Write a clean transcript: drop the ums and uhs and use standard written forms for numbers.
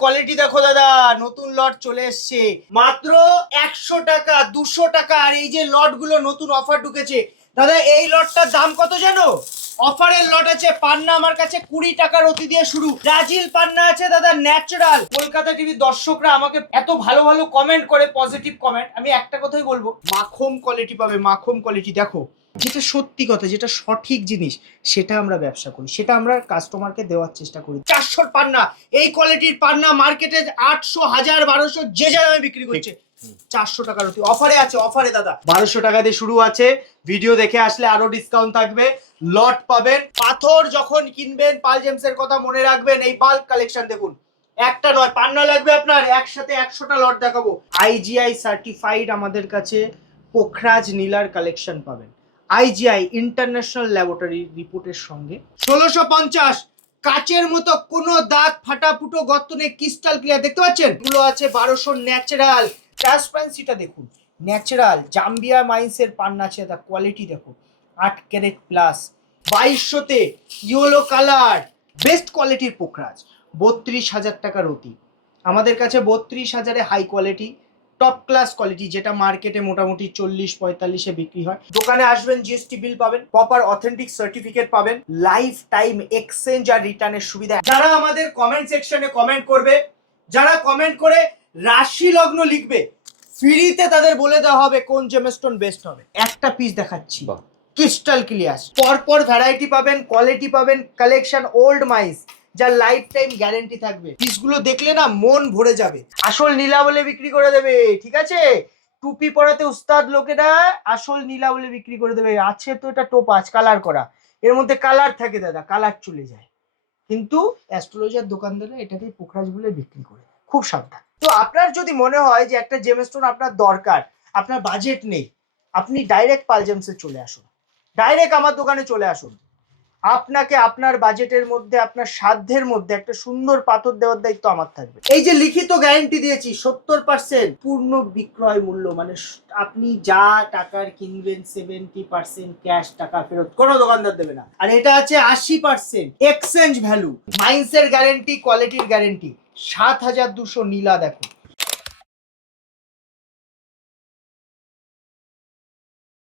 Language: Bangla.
কোয়ালিটি দেখো দাদা, নতুন লট চলে এসছে মাত্র 100 টাকা 200 টাকা। আর এই যে লট গুলো নতুন অফার ঢুকেছে দাদা, এই লটটার দাম কত জানো? অফারের লট আছে পান্না আমার কাছে 20 টাকার অতি দিয়ে শুরু। ব্রাজিল পান্না আছে দাদা ন্যাচারাল। কলকাতা টিভির দর্শকরা আমাকে এত ভালো ভালো কমেন্ট করে, পজিটিভ কমেন্ট। আমি একটা কথাই বলবো, মাখন কোয়ালিটি পাবে, মাখন কোয়ালিটি। দেখো, যেটা সত্যি কথা, যেটা সঠিক জিনিস, সেটা আমরা ব্যবসা করি, সেটা আমরা কাস্টমারকে দেওয়ার চেষ্টা করি। 400 পান্না, এই কোয়ালিটির পান্না মার্কেটে 800, 1000, 1200 যে দামে বিক্রি করছে, 400 টাকার অতি অফারে আছে। অফারে দাদা 1200 টাকা দিয়ে শুরু আছে। ভিডিও দেখে আসলে আরো ডিসকাউন্ট থাকবে, লট পাবেন। পাথর যখন কিনবেন পাল জেমসের কথা মনে রাখবেন। এই বাল্ক কালেকশন দেখুন, একটা নয় পান্না লাগবে আপনার, একসাথে 100টা লট দেখাবো। আইজিআই সার্টিফাইড আমাদের কাছে পোখরাজ নীলার কালেকশন পাবেন, আইজিআই ইন্টারন্যাশনাল ল্যাবরেটরি রিপোর্টের সঙ্গে। 1650, কাচের মতো কোনো দাগ ফাটা ফুটো গর্ত নেই, ক্রিস্টাল ক্লিয়ার। দেখতে পাচ্ছেন এগুলো আছে 1200 ন্যাচারাল। ট্রান্সপারেন্সিটা দেখুন, ন্যাচারাল জাম্বিয়া মাইন্সের পান্না আছে, তার কোয়ালিটি দেখো, 8 ক্যারেট প্লাস। 2200-তে ইয়েলো কালার, বেস্ট কোয়ালিটির পোখরাজ, 32,000 টাকার অতি। আমাদের কাছে 32,000-এ high quality, top class quality, যেটা মার্কেটে মোটামুটি 40-45-এ বিক্রি হয়। দোকানে আসবেন, জিএসটি বিল পাবেন, প্রপার অথেন্টিক সার্টিফিকেট পাবেন, লাইফ টাইম এক্সচেঞ্জ আর রিটার্নের সুবিধা। যারা আমাদের কমেন্ট সেকশনে কমেন্ট করবে, যারা কমেন্ট করে রাশি লগ্ন লিখবে, ফ্রিতে তাদের বলে দেওয়া হবে কোন জেমস্টোন বেস্ট হবে। একটা পিস দেখাচ্ছি, ক্রিস্টাল ক্লিয়ার, পরপর ভ্যারাইটি পাবেন, কোয়ালিটি পাবেন, কালেকশন ওল্ড মাইস, যার লাইফ টাইম গ্যারেন্টি থাকবে। পিসগুলো দেখলে না মন ভরে যাবে। আসল নীলা বলে বিক্রি করে দেবে, ঠিক আছে? টুপি পরাতে উস্তাদ লোকেরা আসল নীলা বলে বিক্রি করে দেবে। আছে তো এটা টোপাজ কালার করা, এর মধ্যে কালার থাকে দাদা, কালার চলে যায়, কিন্তু অ্যাস্ট্রোলজার দোকানদাররা এটাকে পোখরাজ বলে বিক্রি করে। খুব সাবধান। তো আপনার যদি মনে হয় যে একটা জেমস্টোন আপনার দরকার, আপনার বাজেট নেই, আপনি ডাইরেক্ট পাল জেমসে চলে আসুন, ডাইরেক্ট আমার দোকানে চলে আসুন। আপনাকে আপনার বাজেটের মধ্যে, আপনার সাধ্যের মধ্যে একটা সুন্দর পাথর দেওয়ার দায়িত্ব আমার থাকবে। এই যে লিখিত গ্যারান্টি দিয়েছি 70% পূর্ণ বিক্রয় মূল্য, মানে আপনি যা টাকার কিনবেন 70% ক্যাশ, টাকা ফেরত কোনো দোকানদার দেবে না। আর এটা আছে 80% এক্সচেঞ্জ ভ্যালু, মাইন্সের গ্যারান্টি, কোয়ালিটির গ্যারান্টি। 7200 নীলা দেখো,